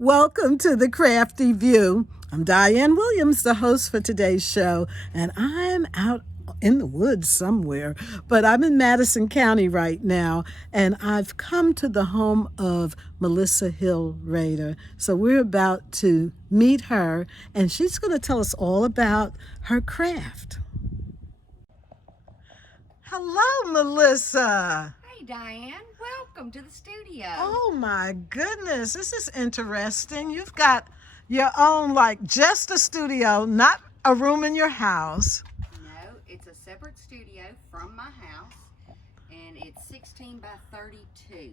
Welcome to the Crafty View. I'm Diane Williams, the host for today's show, and I'm out in the woods somewhere, but I'm in Madison County right now, and I've come to the home of Melissa Hill Rader. So we're about to meet her, and she's going to tell us all about her craft. Hello, Melissa. Hey Diane, welcome to the studio. Oh my goodness, this is interesting. You've got your own, like just a studio, not a room in your house. No, it's a separate studio from my house, and it's 16 by 32.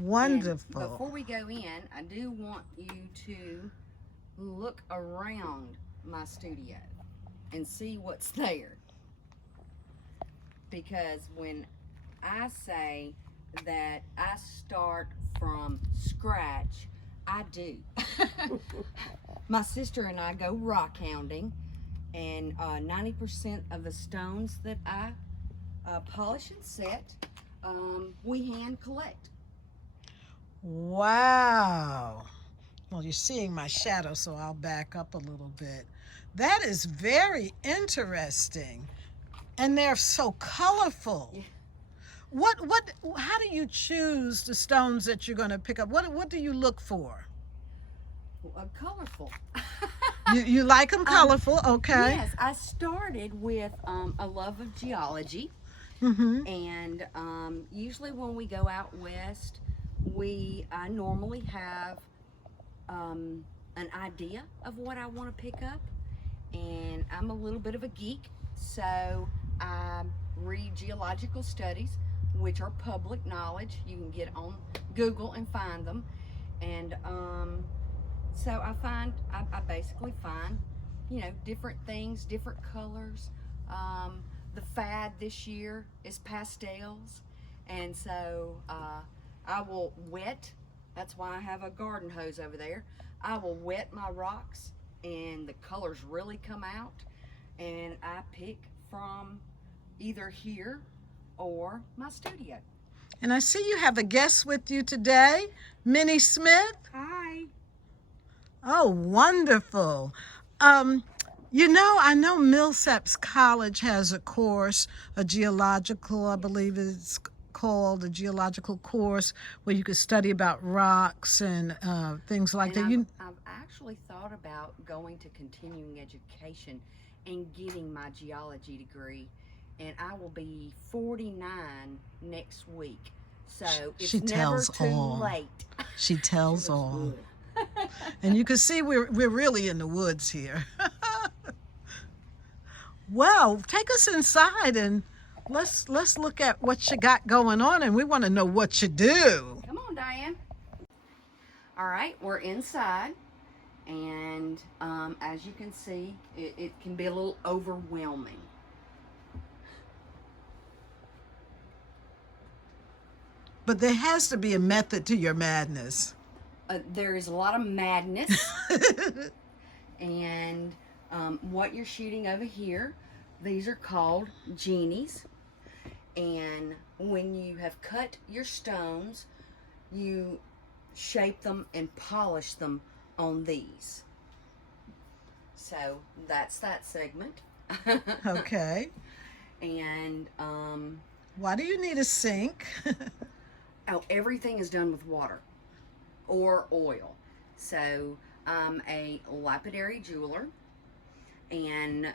Wonderful. And before we go in, I do want you to look around my studio and see what's there. Because when I say that I start from scratch, I do. My sister and I go rock hounding, and 90% of the stones that I polish and set, we hand collect. Wow. Well, you're seeing my shadow, so I'll back up a little bit. That is very interesting. And they're so colorful. Yeah. How do you choose the stones that you're going to pick up? What do you look for? Colorful. You like them colorful, okay? Yes, I started with a love of geology. Mm-hmm. And usually when we go out west, I normally have an idea of what I want to pick up. And I'm a little bit of a geek, so I read geological studies, which are public knowledge. You can get on Google and find them. And so I basically find, different things, different colors. The fad this year is pastels. And so I will wet, that's why I have a garden hose over there. I will wet my rocks and the colors really come out. And I pick from either here or my studio. And I see you have a guest with you today, Minnie Smith. Hi. Oh, wonderful. I know Millsaps College has a course, a geological, I believe it's called a geological course, where you could study about rocks and things like that. I've actually thought about going to continuing education and getting my geology degree, and I will be 49 next week. So it's never too late. She tells all. And you can see we're really in the woods here. Well, take us inside and let's look at what you got going on, and we want to know what you do. Come on, Diane. All right, we're inside, and as you can see, it can be a little overwhelming. But there has to be a method to your madness. There is a lot of madness. And what you're shooting over here, these are called genies. And when you have cut your stones, you shape them and polish them on these. So that's that segment. Okay. And why do you need a sink? everything is done with water or oil. So I'm a lapidary jeweler, and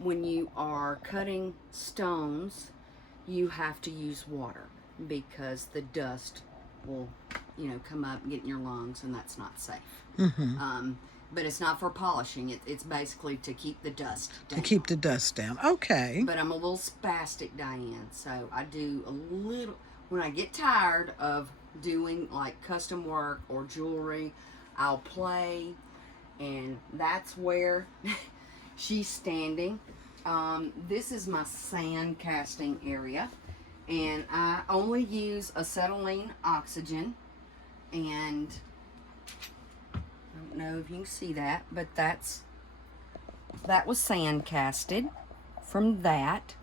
when you are cutting stones, you have to use water because the dust will, come up and get in your lungs, and that's not safe. Mm-hmm. But it's not for polishing. It's basically to keep the dust down. To keep the dust down. Okay. But I'm a little spastic, Diane, so I do a little, when I get tired of doing like custom work or jewelry, I'll play, and that's where she's standing. This is my sand casting area, and I only use acetylene oxygen, and I don't know if you can see that, but that was sand casted from that.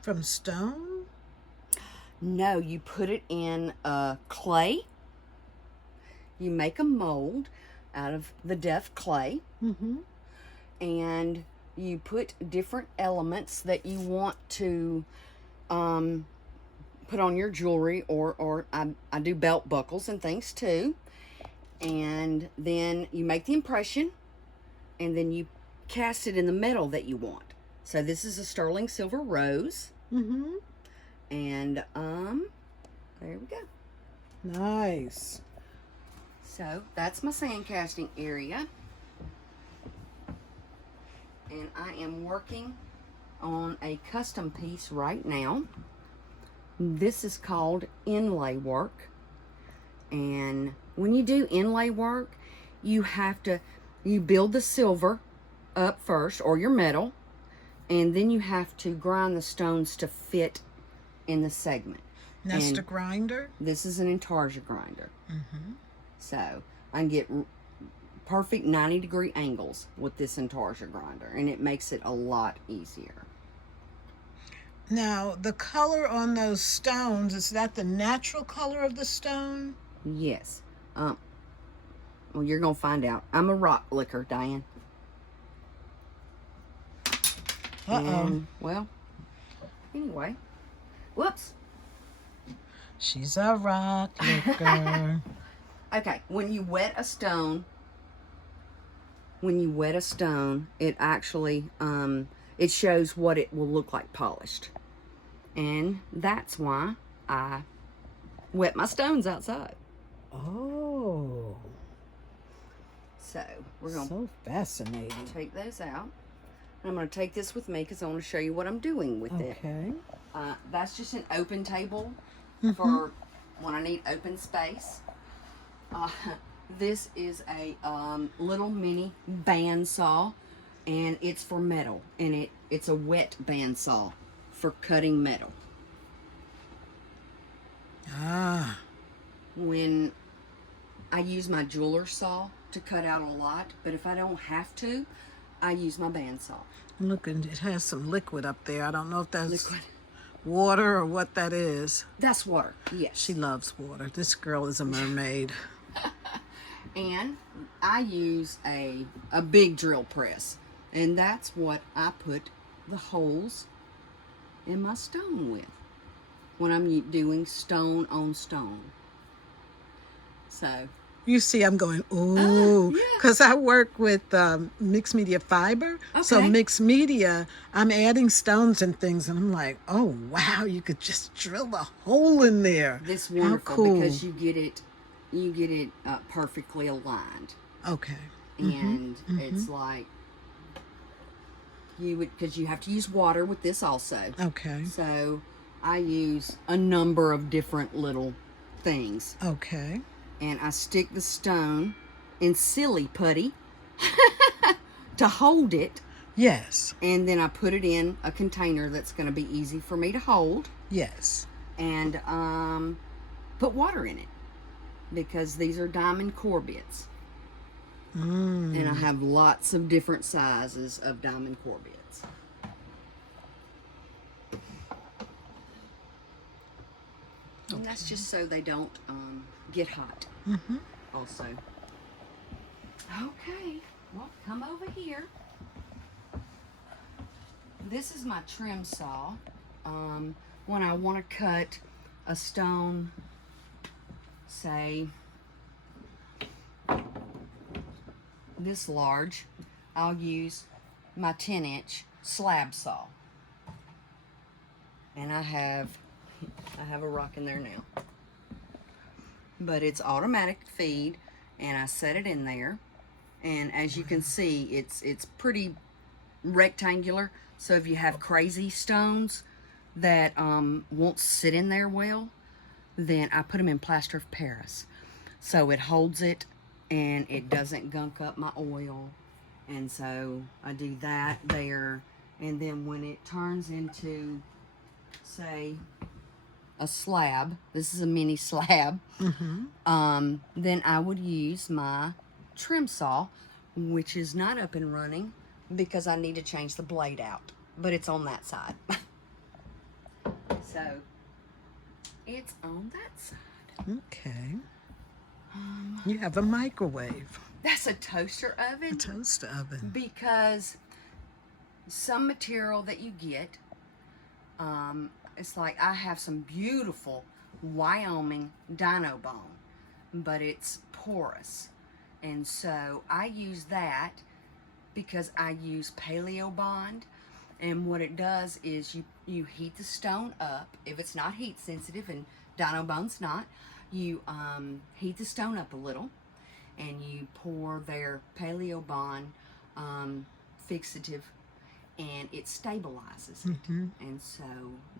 From stone? No, you put it in clay, you make a mold out of the deaf clay, and you put different elements that you want to put on your jewelry, or I do belt buckles and things too. And then you make the impression, and then you cast it in the metal that you want. So this is a sterling silver rose. And there we go. Nice. So that's my sand casting area. And I am working on a custom piece right now. This is called inlay work. And when you do inlay work, you build the silver up first, or your metal, and then you have to grind the stones to fit in the segment. Nesta grinder? This is an intarsia grinder. So I can get perfect 90-degree angles with this intarsia grinder, and it makes it a lot easier. Now, the color on those stones, is that the natural color of the stone? Yes. Well, you're going to find out. I'm a rock licker, Diane. Well, anyway. Whoops. She's a rock licker. Okay, when you wet a stone, it actually, it shows what it will look like polished. And that's why I wet my stones outside. Oh. So, we're going So fascinating. to take those out. And I'm going to take this with me because I want to show you what I'm doing with it. Okay. That's just an open table for when I need open space. This is a little mini bandsaw, and it's for metal, and it's a wet bandsaw for cutting metal. When I use my jeweler's saw to cut out a lot, but if I don't have to, I use my bandsaw. Look, and it has some liquid up there. I don't know if that's Liquid. water or what that is. That's water, yes. She loves water. This girl is a mermaid. And I use a big drill press, and that's what I put the holes in my stone with when I'm doing stone on stone. So You see, I'm going, ooh, because I work with mixed media fiber. So Okay. mixed media, I'm adding stones and things, and I'm like, oh, wow, you could just drill a hole in there. this wonderful cool. because you get it perfectly aligned, Okay. and it's like because you have to use water with this also. Okay. So I use a number of different little things. Okay. And I stick the stone in silly putty to hold it, Yes. and then I put it in a container that's going to be easy for me to hold, Yes. and put water in it because these are diamond core bits, and I have lots of different sizes of diamond core bits. And that's just so they don't get hot. Also. Okay, well, come over here. This is my trim saw. When I want to cut a stone, say this large, I'll use my 10-inch slab saw. And I have a rock in there now. But it's automatic feed, and I set it in there. And as you can see, it's pretty rectangular. So if you have crazy stones that won't sit in there well, then I put them in plaster of Paris. So it holds it and it doesn't gunk up my oil. And so I do that there. And then when it turns into, say, a slab, this is a mini slab, then I would use my trim saw, which is not up and running because I need to change the blade out, but it's on that side. So it's on that side. Okay. You have a microwave, That's a toaster a oven toaster oven. because some material that you get, it's like I have some beautiful Wyoming dino bone, but it's porous. And so I use that because I use Paleo Bond. And what it does is you heat the stone up. If it's not heat sensitive, and dino bone's not, you heat the stone up a little, and you pour their Paleo Bond fixative, and it stabilizes it. And so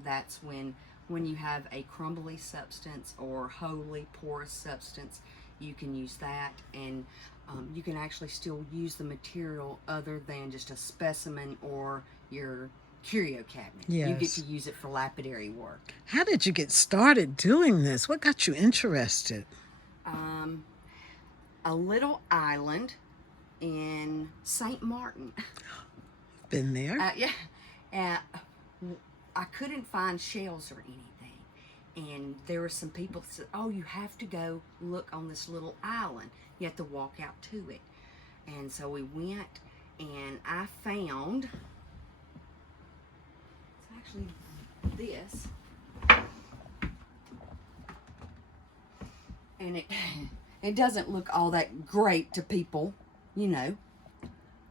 that's when you have a crumbly substance or wholly porous substance, you can use that, and you can actually still use the material other than just a specimen or your curio cabinet. You get Yes. to use it for lapidary work. How did you get started doing this? What got you interested? A little island in St. Martin. Been there? Yeah. I couldn't find shells or anything. And there were some people that said, oh, you have to go look on this little island. You have to walk out to it. And so we went, and I found, it's actually this. And it doesn't look all that great to people, you know.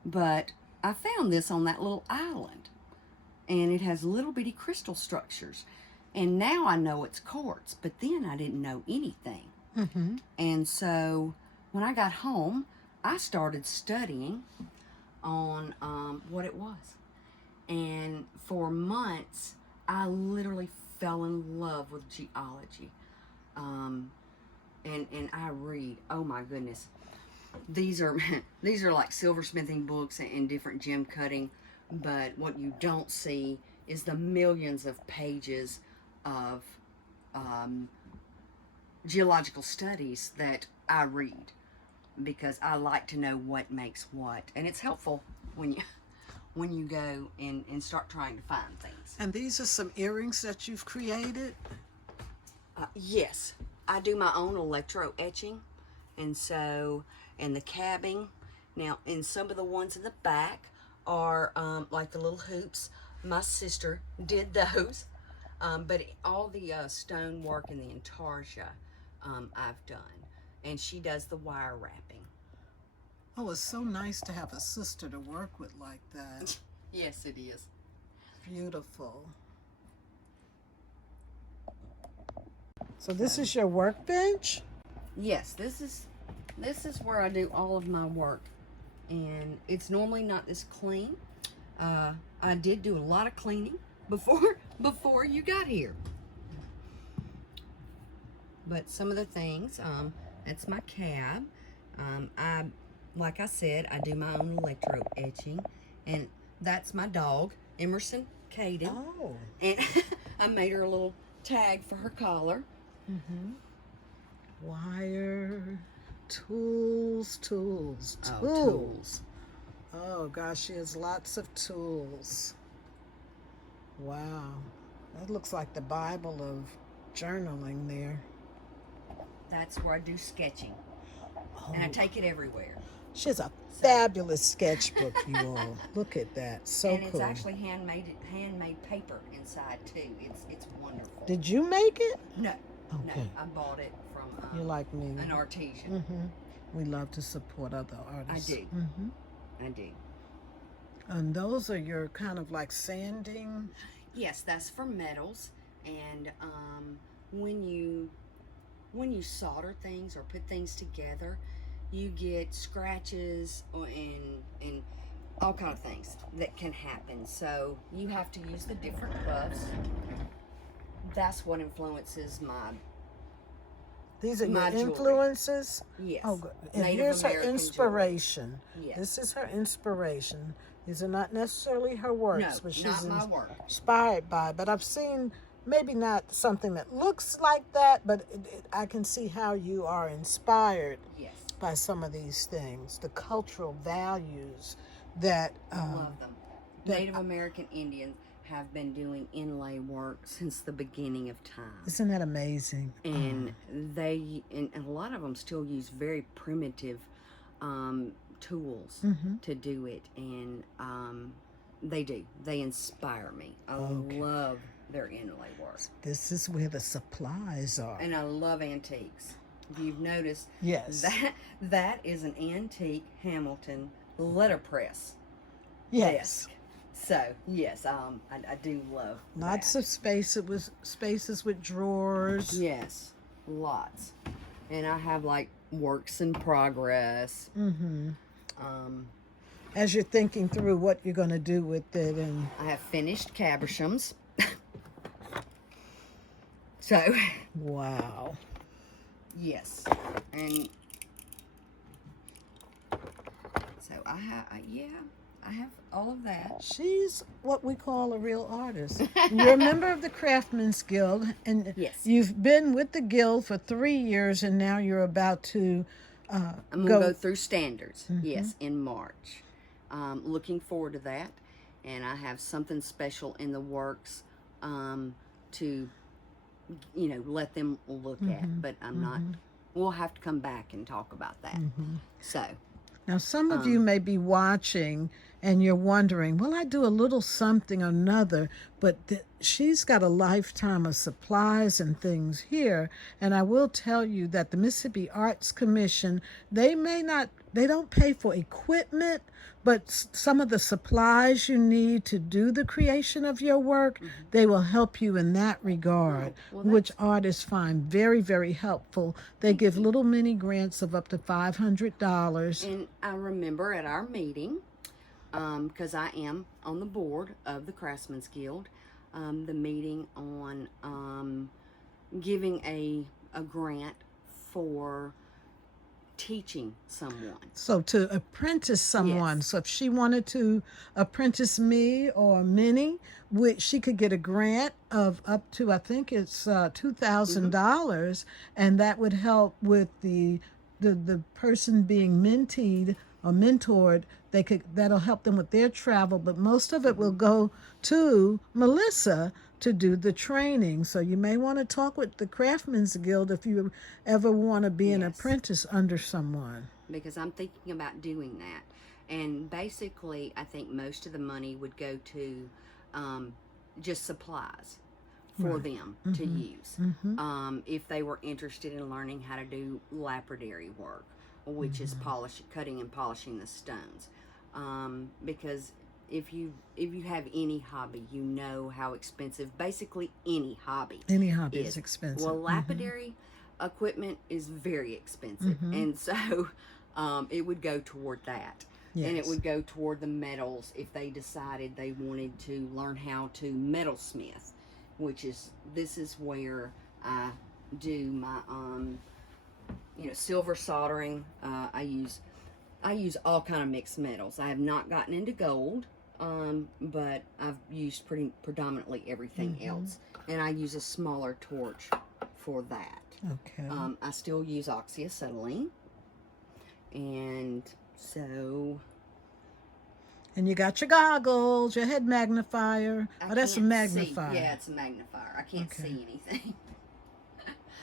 But I found this on that little island. And it has little bitty crystal structures. And now I know it's quartz, but then I didn't know anything. And so when I got home, I started studying on what it was. And for months, I literally fell in love with geology. And I read, oh my goodness. These are like silversmithing books and different gem cutting, but what you don't see is the millions of pages of geological studies that I read, because I like to know what makes what, and it's helpful when you go and start trying to find things. And these are some earrings that you've created? Yes, I do my own electro etching, and so, and the cabbing. Now, in some of the ones in the back are like the little hoops. My sister did those, but all the stone work and the intarsia I've done, and she does the wire wrapping. Oh, it's so nice to have a sister to work with like that. Yes, it is. Beautiful. So this is your workbench? Yes, this is where I do all of my work, and it's normally not this clean. I did do a lot of cleaning before you got here. But some of the things, that's my cab. Like I said, I do my own electro etching, and that's my dog, Emerson Caden. Oh. And I made her a little tag for her collar. Wire, tools. Tools. Oh gosh, she has lots of tools. Wow. That looks like the Bible of journaling there. That's where I do sketching. Oh. And I take it everywhere. She has a fabulous sketchbook, you all. Look at that. So and it's cool. actually handmade paper inside too. It's wonderful. Did you make it? No. Okay. No, I bought it from You're like me. an artisan. We love to support other artists. I do. I do. And those are your kind of like sanding? Yes, that's for metals. And when you solder things or put things together, you get scratches and all kind of things that can happen. So you have to use the different buffs. That's what influences my These are your my jewelry. influences? Yes. Oh, good. And Native here's her American inspiration. Yes. This is her inspiration. These are not necessarily her works, No, but she's not my work. inspired by. But I've seen maybe not something that looks like that, but I can see how you are inspired Yes. by some of these things, the cultural values that I love them. Native American Indians have been doing inlay work since the beginning of time. Isn't that amazing? And and a lot of them still use very primitive tools to do it. And they inspire me. I love their inlay work. This is where the supplies are. And I love antiques. If you've noticed, yes, that is an antique Hamilton letterpress desk. So yes, I do love lots that. of spaces with drawers. Yes, lots. And I have like works in progress. As you're thinking through what you're going to do with it, and I have finished cabochons. So wow. Yes, and so I have all of that. She's what we call a real artist. You're a member of the Craftsmen's Guild, and yes, you've been with the guild for 3 years, and now you're about to I'm going to go through standards, yes, in March. Looking forward to that, and I have something special in the works to, let them look at, but I'm not, we'll have to come back and talk about that. So. Now, some of you may be watching and you're wondering, well, I do a little something or another, but she's got a lifetime of supplies and things here. And I will tell you that the Mississippi Arts Commission, they don't pay for equipment, but some of the supplies you need to do the creation of your work, they will help you in that regard, which artists find very, very helpful. They give little mini grants of up to $500. And I remember at our meeting, because I am on the board of the Craftsmen's Guild, the meeting on giving a grant for teaching someone. So to apprentice someone. Yes. So if she wanted to apprentice me or Minnie, she could get a grant of up to, I think it's $2,000, and that would help with the person being mentored. That'll help them with their travel, but most of it will go to Melissa to do the training. So you may want to talk with the Craftsmen's Guild if you ever want to be an apprentice under someone. Because I'm thinking about doing that. And basically, I think most of the money would go to just supplies for them to use. If they were interested in learning how to do lapidary work, which is cutting and polishing the stones. Because if you have any hobby, you know how expensive basically any hobby is expensive. Well, lapidary equipment is very expensive, and so it would go toward that. And it would go toward the metals if they decided they wanted to learn how to metalsmith, this is where I do my silver soldering. I use all kind of mixed metals. I have not gotten into gold, but I've used predominantly everything else, and I use a smaller torch for that. Okay. I still use oxyacetylene, and so. And you got your goggles, your head magnifier. That's a magnifier. Yeah, it's a magnifier. I can't see anything.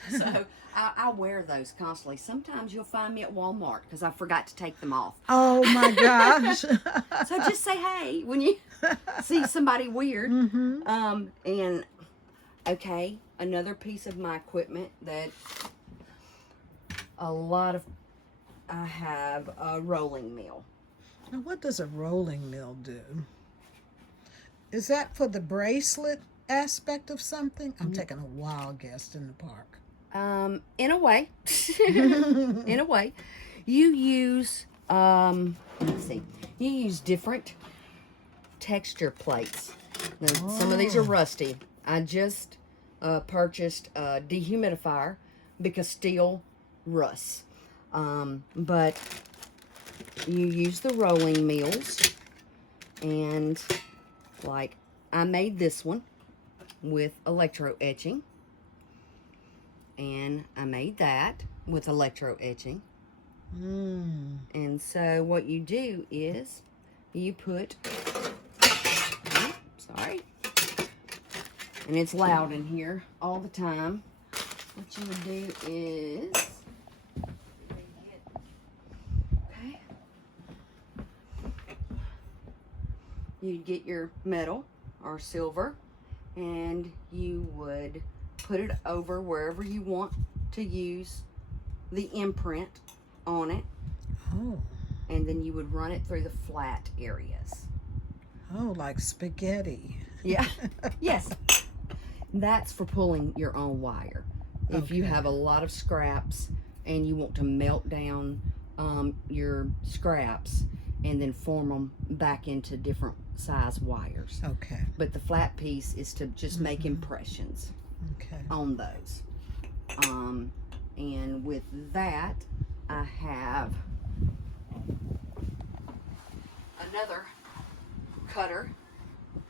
So I wear those constantly. Sometimes you'll find me at Walmart because I forgot to take them off. Oh my gosh. So just say hey when you see somebody weird. And okay, another piece of my equipment that I have a rolling mill. Now, what does a rolling mill do? Is that for the bracelet aspect of something? I'm taking a wild guess in the park. In a way. In a way. You use, you use different texture plates. Now, some of these are rusty. I just purchased a dehumidifier because steel rusts. But you use the rolling mills, and like I made this one with electro etching, and I made that with electro etching. And so what you do is you put and it's loud in here all the time, what you would do is, okay, you'd get your metal or silver, and you would put it over wherever you want to use the imprint on it. Oh. And then you would run it through the flat areas. Oh, like spaghetti. Yeah. Yes. That's for pulling your own wire. If you have a lot of scraps and you want to melt down your scraps and then form them back into different size wires. Okay. But the flat piece is to just make impressions on those. And with that, I have another cutter.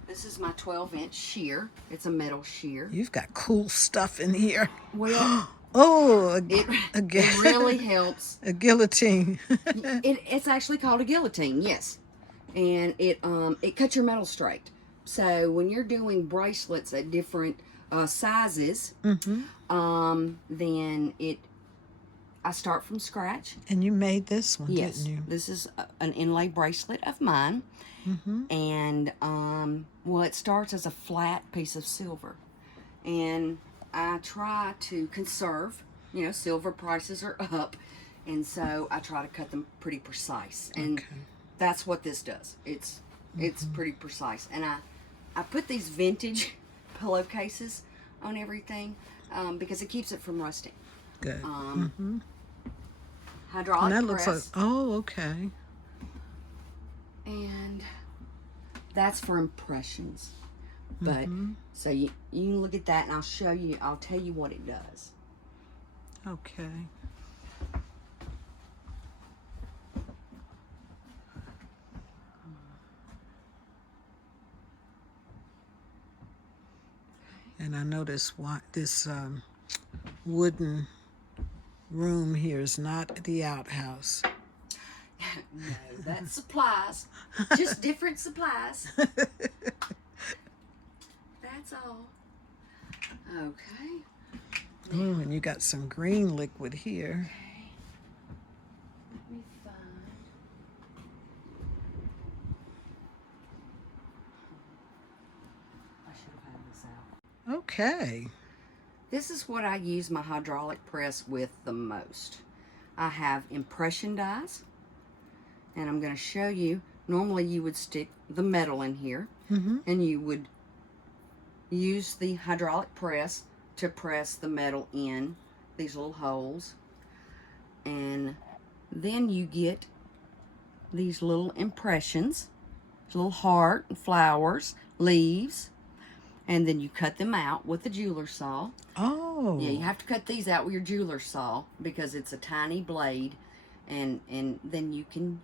This is my 12-inch shear. It's a metal shear. You've got cool stuff in here. Well, oh, it really helps. A guillotine. It's actually called a guillotine, yes. And it cuts your metal straight. So when you're doing bracelets at different sizes, then I start from scratch. And you made this one, yes, didn't you? This is an inlay bracelet of mine. And, well, it starts as a flat piece of silver. And I try to conserve, you know, silver prices are up. And so I try to cut them pretty precise. And that's what this does. It's pretty precise. And I put these vintage pillowcases on everything because it keeps it from rusting. Good. Hydraulic and that press. looks like, oh, okay. And that's for impressions. But so you can look at that and I'll tell you what it does. Okay. And I know this wooden room here is not the outhouse. No, that's supplies. Just different supplies. That's all. Okay. Oh, and you got some green liquid here. Okay. Let me find. I should have had this out. Okay. This is what I use my hydraulic press with the most. I have impression dies. And I'm going to show you, normally you would stick the metal in here, and you would use the hydraulic press to press the metal in these little holes. And then you get these little impressions, little heart, flowers, leaves, and then you cut them out with a jeweler's saw. Oh. Yeah, you have to cut these out with your jeweler's saw because it's a tiny blade. And then you can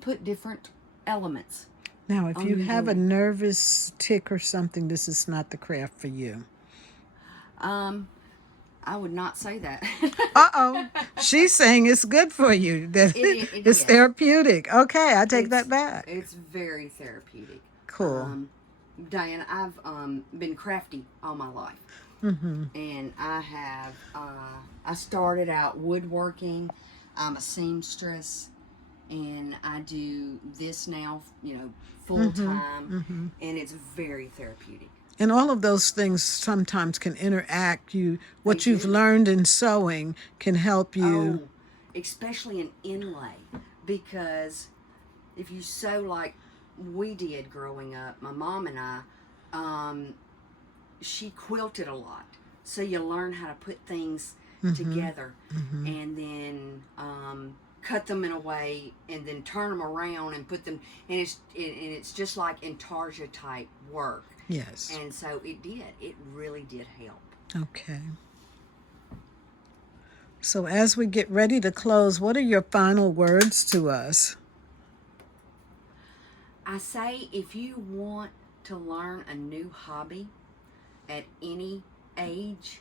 put different elements. Now, if you have a nervous tick or something, this is not the craft for you. I would not say that. Uh-oh. She's saying it's good for you. That it's therapeutic. Okay, I take that back. It's very therapeutic. Cool. Diane, I've been crafty all my life. And I have, I started out woodworking. I'm a seamstress, and I do this now, you know, full time, and it's very therapeutic. And all of those things sometimes can interact. What you've learned in sewing can help you. Oh, especially in inlay, because if you sew like we did growing up, my mom and I, she quilted a lot, so you learn how to put things together, and then cut them in a way, and then turn them around and put them, and it's just like intarsia type work. Yes. And so it really did help. Okay. So as we get ready to close, what are your final words to us? I say if you want to learn a new hobby at any age,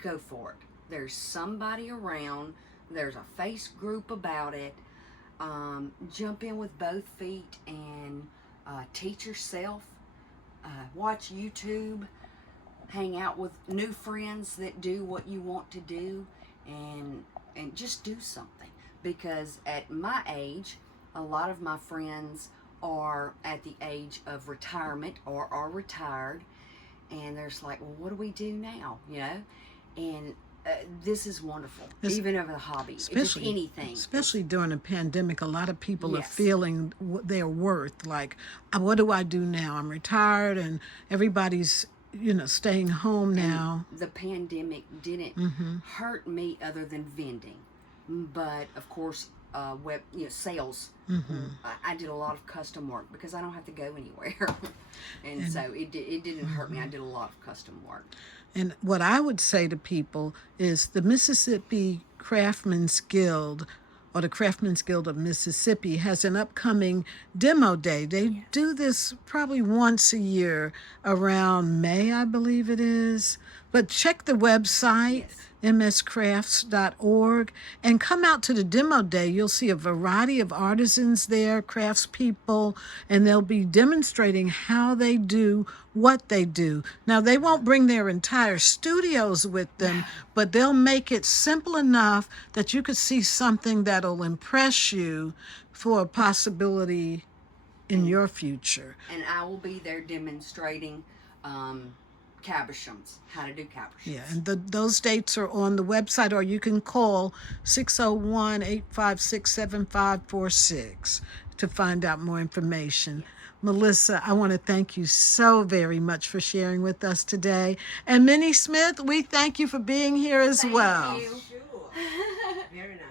go for it. There's somebody around. There's a face group about it. Jump in with both feet and teach yourself. Watch YouTube. hang out with new friends that do what you want to do, and just do something. Because at my age, a lot of my friends are at the age of retirement or are retired, and they're just like, well, what do we do now? You know, and this is wonderful. Even over the hobby, just anything. Especially during a pandemic, a lot of people are Yes. feeling their worth. Like, what do I do now? I'm retired, and everybody's staying home now. The pandemic didn't hurt me other than vending, but of course, sales. I did a lot of custom work because I don't have to go anywhere, and so it didn't hurt me. I did a lot of custom work. And what I would say to people is the Mississippi Craftsmen's Guild, or the Craftsmen's Guild of Mississippi, has an upcoming demo day. They do this probably once a year around May, I believe it is. But check the website, mscrafts.org, and come out to the demo day. You'll see a variety of artisans there, craftspeople, and they'll be demonstrating how they do what they do. Now, they won't bring their entire studios with them, but they'll make it simple enough that you could see something that'll impress you for a possibility in your future. And I will be there demonstrating cabochons, how to do cabochons. Yeah, and those dates are on the website, or you can call 601-856-7546 to find out more information. Melissa, I want to thank you so very much for sharing with us today. And Minnie Smith, we thank you for being here as well. Thank you. Sure. Very nice.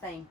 Thank